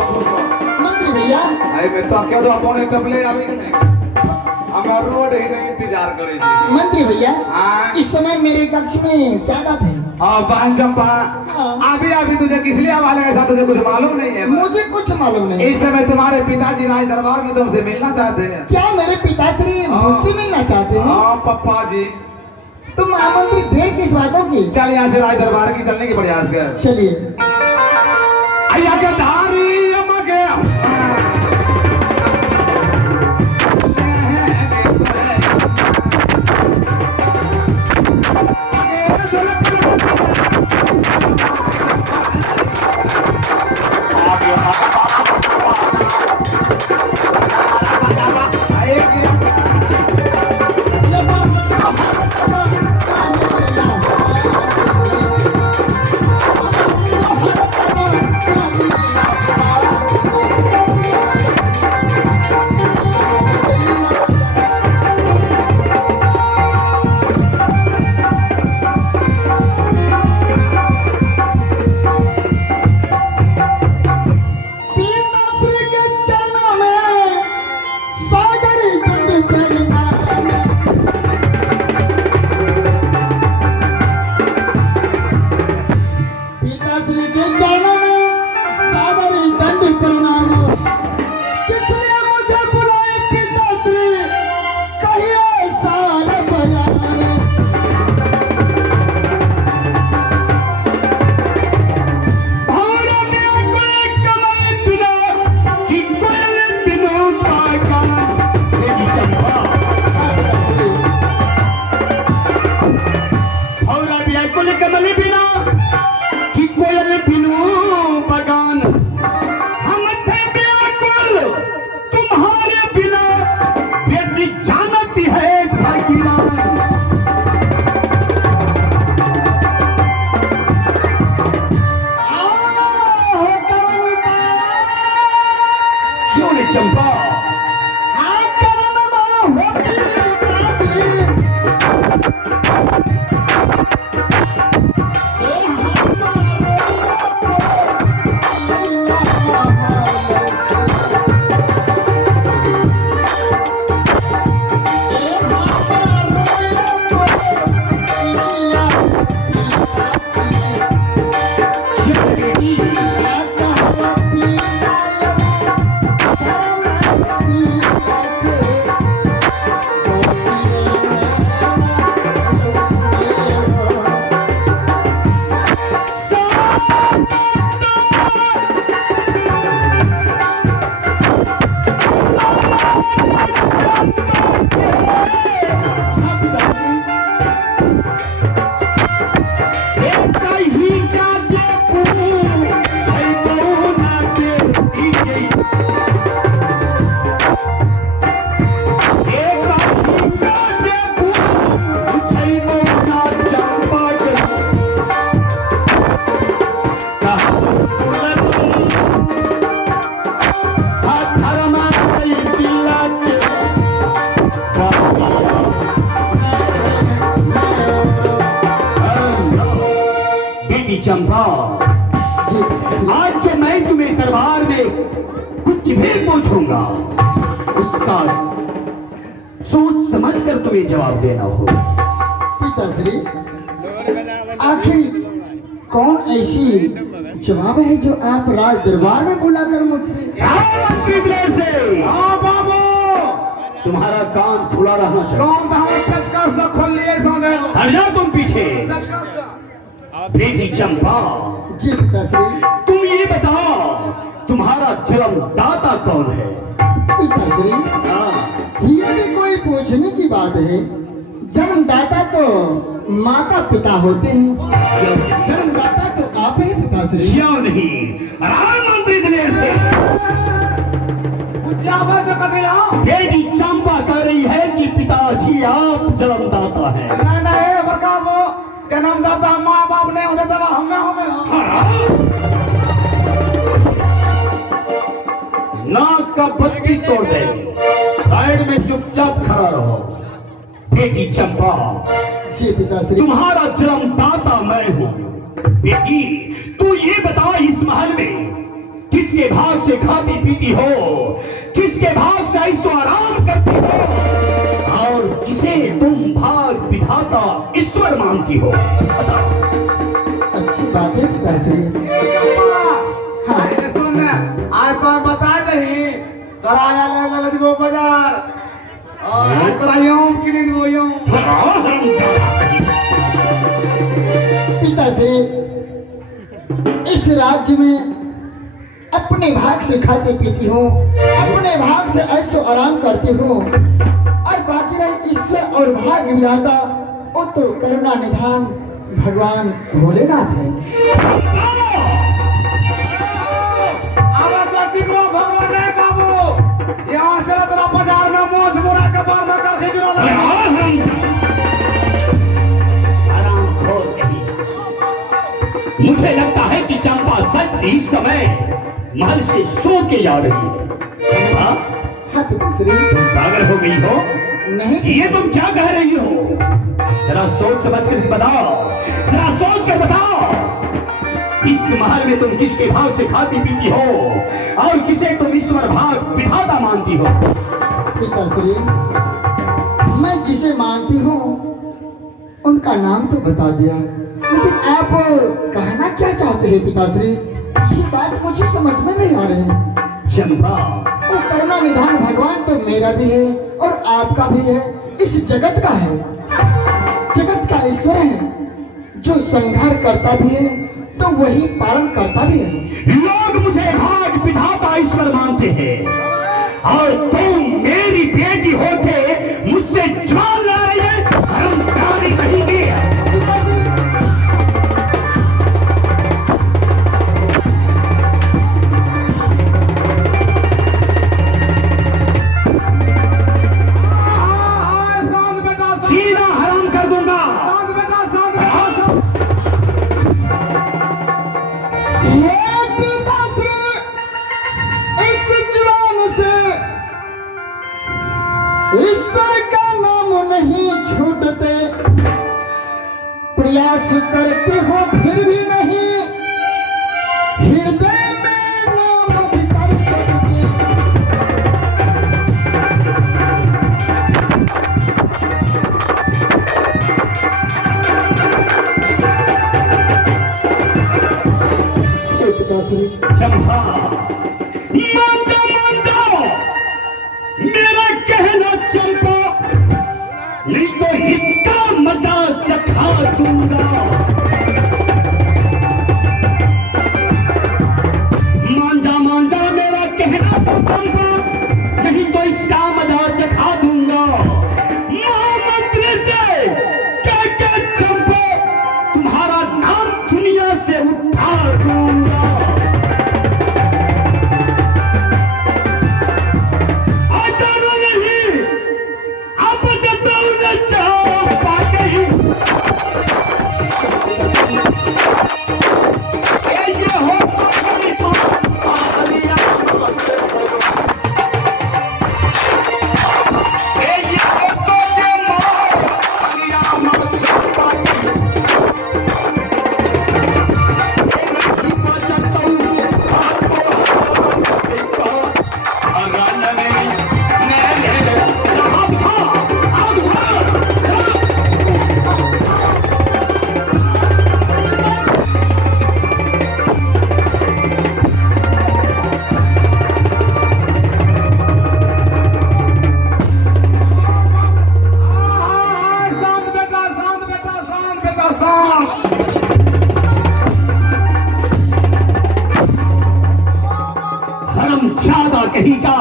मंत्री भैया आई मैं तो क्या तो अपने टपले आवे के नहीं हमार रोड ही नहीं इंतजार करे छी मंत्री भैया हां इस समय मेरे कक्ष में क्या बात है? हां बहन चंपा अभी तुझे किस लिए वाले के साथ तुझे कुछ मालूम नहीं है? मुझे कुछ मालूम नहीं। इस समय तुम्हारे पिताजी राज दरबार में तुमसे मिलना चाहते हैं। क्या मेरे पिताश्री मुझसे मिलना चाहते हैं? हाँ पप्पा जी। तुम आमंत्रित देर किस बातों की? चल यहाँ से राज दरबार की चलने की प्रयास कर। चलिए। आया के धारी अमगे चंपा, आज जो मैं तुम्हें दरबार में कुछ भी पूछूंगा उसका सोच समझ कर तुम्हें जवाब देना हो। पिताश्री, आखिर कौन ऐसी जवाब है जो आप राज दरबार में बुलाकर मुझसे? हाँ बाबू, तुम्हारा कान खुला रहना चाहिए। कौन था हमें पेचकस से खोल लिए सौदे? हट जाओ तुम पीछे। पेचकस से। बेटी चंपा, जी पिताश्री। तुम ये बताओ तुम्हारा जन्मदाता कौन है? पिताश्री, ये भी कोई पूछने की बात है? जन्मदाता तो माता पिता होते हैं, जन्मदाता तो आप ही पिताश्री। क्यों नहीं, राम मंत्री दिनेश से बेटी चंपा कह रही है कि पिताजी आप जन्मदाता हैं। नहीं बड़का वो जन्मदाता माँ बाप नहीं होते तब हमें नाक का बत्ती तोड़ दे, साइड में चुपचाप खड़ा रहो। बेटी चंपा, जी पिताश्री। तुम्हारा जन्मदाता मैं हूँ। बेटी तू ये बता, इस महल में किसके भाग से खाती पीती हो, किसके भाग से ऐसो आराम करती हो, और किसे तुम भाग विधाता ईश्वर मानती हो? बताओ। अच्छी बात है पिताश्री। हाँ ये सुन आज तो मैं बता दही तोरा आया ले ले बाजार और आज तोरा यूं कि नहीं वो यूं पिताश्री, इस राज्य में अपने भाग से खाती पीती हो, अपने भाग से ऐसो आराम करती हो, और बाकी रही ईश्वर और भाग्य विधाता, वो तो करुणा निधान भगवान भोलेनाथ है। अब तो चिकरो भगवान है बाबू यहाँ से तेरा बाजार में मोछ मोरा कपार में कर खिचड़ा आरामखोर कहीं। मुझे लगता है कि चंपा सच इस समय महल से सो के जा रही है। चंपा, हाँ पिताश्री। तुम पागल हो गई हो? नहीं, ये तुम क्या कह रही हो? जरा सोच समझ कर बताओ, जरा सोच कर बताओ। इस महल में तुम किसके भाग से खाती पीती हो और किसे तुम ईश्वर भाग विधाता मानती हो? पिताश्री, मैं जिसे मानती हूँ उनका नाम तो बता दिया, लेकिन आप कहना क्या चाहते हैं पिताश्री? ये बात मुझे समझ में नहीं आ रही है। चंपा, वो करुणा निधान भगवान तो मेरा भी है और आपका भी है, इस जगत का है, जगत का ईश्वर है, जो संहार करता भी है तो वही पालन करता भी है। लोग मुझे भाग विधाता ईश्वर मानते हैं और तुम मेरी बेटी होके मुझसे जवान ला रही है। हम जारी रहेंगे। सीना हराम कर दूंगा। हे पिताश्री, इस जुबान से ईश्वर का नाम नहीं छूटते, प्रयास करते हो फिर भी नहीं, हृदय में नाम विसर सकते। पिताश्री, चंपा, मान जाओ मेरा कहना चंपा, नहीं तो इसका मजा चखा दूंगा। मान जा मेरा कहना तो चंपा, नहीं तो इसका मजा चखा दूंगा। महामंत्री से कह के चंपा तुम्हारा नाम दुनिया से उठा दूंगा। ज्यादा कहीं का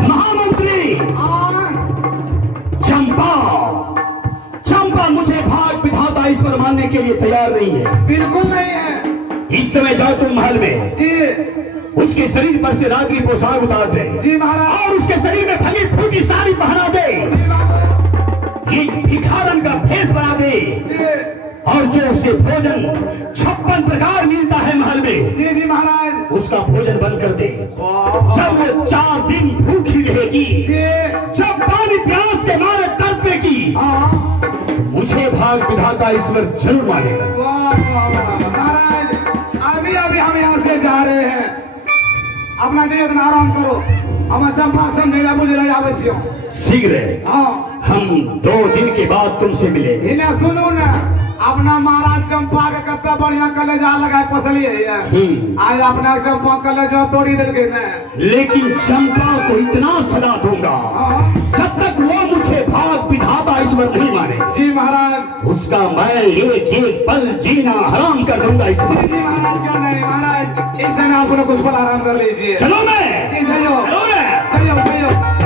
महामंत्री चंपा, चंपा मुझे भाग विधाता ईश्वर मानने के लिए तैयार नहीं है। बिल्कुल नहीं है। इस समय जाओ तुम महल में, जी उसके शरीर पर से रात्रि पोशाक उतार दे। जी महाराज। और उसके शरीर में भंगी फूटी साड़ी पहना दे। ये भिखारन का भेष बना दे। जी और जो उसे भोजन 56 प्रकार मिलता है महल में, जी जी महाराज, उसका भोजन बंद कर दे। जब वो 4 दिन भूखी रहेगी, जी जब पानी प्यास के मारे तड़पेगी, मुझे भाग विधाता ईश्वर जरूर मानेगा। वाह वाह वाह महाराज, अभी अभी हम यहाँ से जा रहे हैं, अपना चाहिए उतना आराम करो, हम चंपा समझेला बुझे आवे छियो। शीघ्र हाँ हम 2 दिन के बाद तुमसे मिलेंगे। इन्हें सुनो ना, अपना महाराज चंपा के कत्ता बढ़िया कलेजा लगाए पोसलिए है। आज अपना चंपा कलेजा तोड़ी दिल के ने, लेकिन चंपा को इतना सदा दूंगा हाँ जब तक वो मुझे भाग विधाता ईश्वर नहीं माने, जी महाराज। उसका मैं एक पल जीना हराम कर दूंगा। जी इससे जी महाराज, क्यों नहीं महाराज, इस समय आप लोग कुछ पल आराम कर लीजिए। चलो मैं जी जाइयो चलो मैं जाइयो जाइयो।